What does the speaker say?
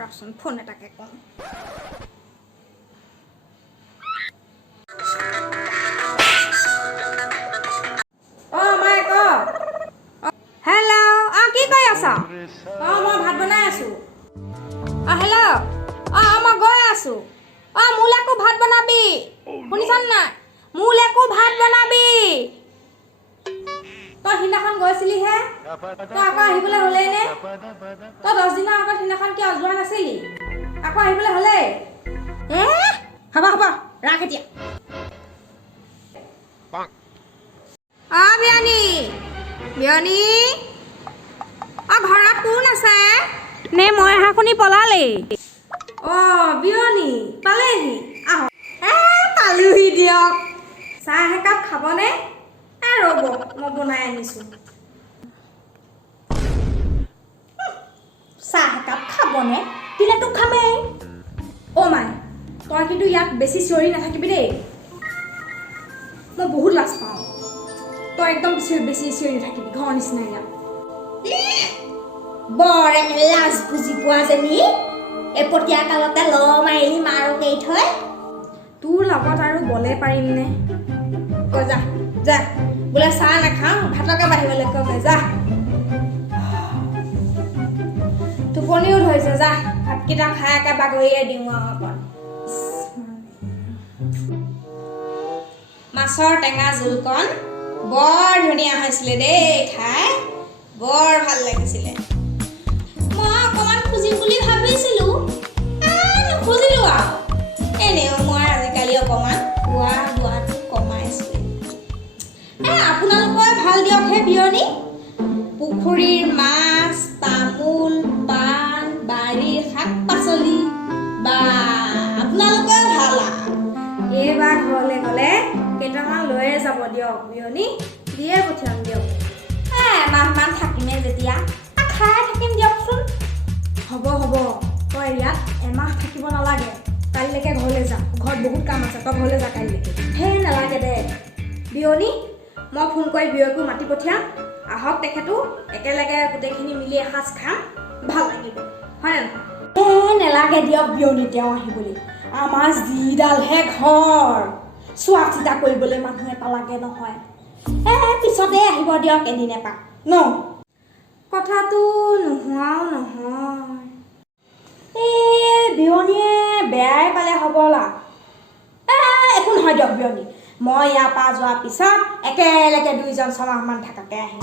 ৰচোন ফোন এটাকে কওঁ। মাই ক হেল্ল' কি কৰি আছ? মই ভাত বনাই আছো। হেল্ল' মই গৈ আছো। মোলৈকো ভাত বনাবি, শুনিছ নাই? মোলৈকো ভাত বনাবি। তই সিদিনাখন গৈছিলিহে, তই আকৌ আহিবলৈ হ'লেই নে? তই 10 দিনৰ আগত সিদিনাখন কিয় যোৱা নাছিলি? আকৌ আহিবলৈ হ'লেই। হ'ব ৰাখ এতিয়া। বিয়নী ঘৰত কোন আছে? নে মই অহা শুনি পলালেই? বিয়নী পালেহি, আহ। পালোহি দিয়ক। চাহ একাপ খাবনে? ৰ'ব মই বনাই আনিছো। চাহ একাপ খাবনে? দিলেতো খামেই। মাই, তই কিন্তু ইয়াত বেছি চিঞৰি নাথাকিবি দেই। মই বহুত লাজ পাওঁ। তই একদম বেছি চিঞৰি নাথাকিবি, ঘৰৰ নিচিনা ইয়াত। বৰ লাজ বুজি পোৱা যেনি এপতীয়া কালতে ল মাৰিলি মাৰক এৰি থৈ। তোৰ লগত আৰু বলে পাৰিম নে? যা যা, বোলে চাহ নাখাওঁ, ভাতকে বাঢ়িবলৈ কমে যা। টোপনিও ধৰিছে, যা ভাতকেইটা খাই একে বাগৰিয়ে দিওঁ আৰু অকণ। মাছৰ টেঙা জোলকণ বৰ ধুনীয়া হৈছিলে দেই, খাই বৰ ভাল লাগিছিলে। মই অকণমান খুজিম বুলি ভাবিছিলো, নুখুজিলো আৰু। এনেও মই আজিকালি অকণমান খোৱাটো কমাইছো। আপোনালোকৰ ভাল দিয়ক হে বিয়নী। পুখুৰীৰ মাছ, তামোল, পাণ, বাৰীৰ শাক পাচলি, বা আপোনালোকৰ ভাল। এইবাৰ ঘৰলৈ গ'লে কেইটামান লৈয়ে যাব দিয়ক বিয়নী, দিয়ে পঠিয়াম দিয়ক। এমাহমান থাকিমে যেতিয়া খাই থাকিম দিয়কচোন। হ'ব তই ইয়াত এমাহ থাকিব নালাগে, কাইলৈকে ঘৰলৈ যা। ঘৰত বহুত কাম আছে, তই ঘৰলৈ যা কাইলৈকে। নালাগে দে বিয়নী, মই ফোন কৰি বিয়কো মাতি পঠিয়াম। আহক তেখেতো, একেলগে গোটেইখিনি মিলি এসাঁজ খাম, ভাল লাগিব, হয় নে নহয়? নেলাগে দিয়ক বিয়নী তেওঁ আহিবলৈ। আমাৰ যিডালহে ঘৰ, চোৱা চিতা কৰিবলৈ মানুহ এটা লাগে নহয়। পিছতে আহিব দিয়ক এদিন এপাক ন? কথাটো নোহোৱাও নহয়। বিয়নীয়ে বেয়াই পালে হ'বলা। একো নহয় দিয়ক বিয়নী, মই ইয়াৰ পৰা যোৱাৰ পিছত একেলগে 2জন 6 মাহমান থাকাকে আহিম।